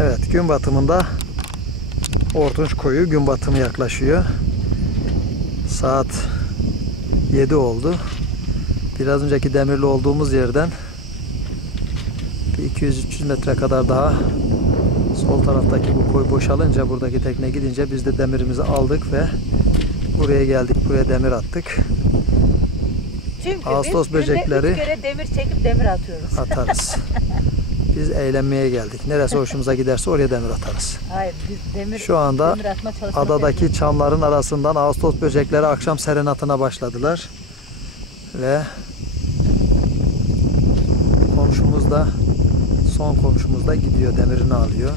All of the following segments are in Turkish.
Evet gün batımında Ortunç koyu gün batımı yaklaşıyor. Saat 7 oldu. Biraz önceki demirli olduğumuz yerden bir 200-300 metre kadar daha sol taraftaki bu koy boşalınca buradaki tekne gidince biz de demirimizi aldık ve buraya geldik. Buraya demir attık. Çünkü Ağustos biz böcekleri- demir çekip demir atıyoruz. Atarız. Biz eğlenmeye geldik. Neresi hoşumuza giderse oraya demir atarız. Hayır biz demir, Şu anda demir atma Adadaki yapıyoruz. çamların arasından Ağustos böcekleri akşam serenatına başladılar. Ve komşumuz da son komşumuz da gidiyor demirini alıyor.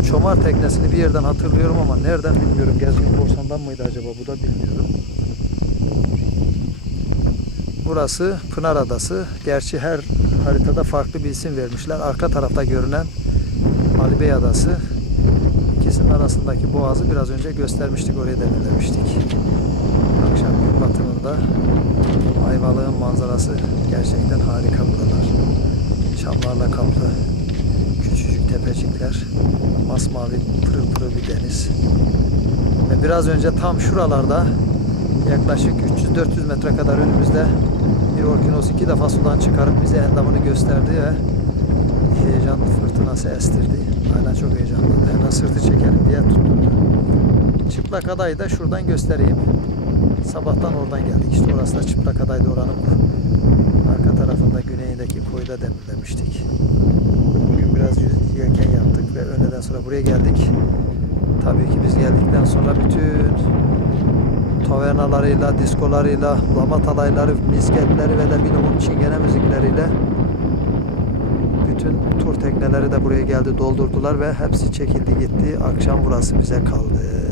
Bu çomar teknesini bir yerden hatırlıyorum ama nereden bilmiyorum. Gezgin Korsan'dan mıydı acaba bu da bilmiyorum. Burası Pınar Adası. Gerçi her haritada farklı bir isim vermişler. Arka tarafta görünen Ali Bey Adası. İkisinin arasındaki boğazı biraz önce göstermiştik. Oraya demirlemiştik. Akşam gün batımında Ayvalık'ın manzarası gerçekten harika buralar. Çamlarla kaplı küçücük tepecikler, masmavi pırıl pırıl bir deniz. Ve biraz önce tam şuralarda yaklaşık 300-400 metre kadar önümüzde bir orkinos iki defa sudan çıkarıp bize endamını gösterdi ve heyecan fırtınası estirdi. Hala çok heyecanlı. Hemen sırtı çekelim diye tutturdu. Çıplak adayı da şuradan göstereyim. Sabahtan oradan geldik. İşte orası da çıplak adaydı oranın arka tarafında güneyindeki koyda demirlemiştik. Bugün biraz yelken yaptık ve öğleden sonra buraya geldik. Tabii ki biz geldikten sonra bütün tavernalarıyla, diskolarıyla, damat alayları, misketleri ve de bilumum çingene müzikleriyle bütün tur tekneleri de buraya geldi doldurdular ve hepsi çekildi gitti. Akşam burası bize kaldı.